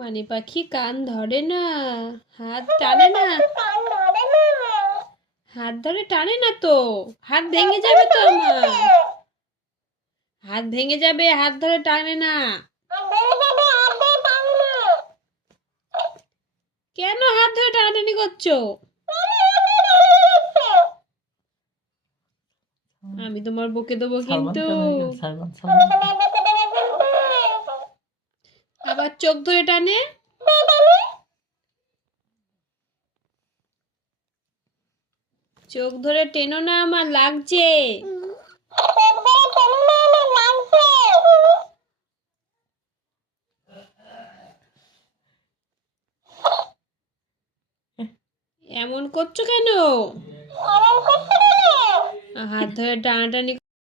মানে পাখি কান ধরে না, হাত টানে না, হাত ধরে টানে না তো, হাত ভেঙে যাবে তো আমার, হাত ভেঙে যাবে, হাত ধরে টানে না। কেন হাত ধরে টানাটানি করছো? আমি তোমার বকে দেবো কিন্তু। আবার চোখ ধরে টানে, চোখ ধরে টেনো না, আমার লাগছে। এমন করছো কেন? হাত ধরে টানাটানি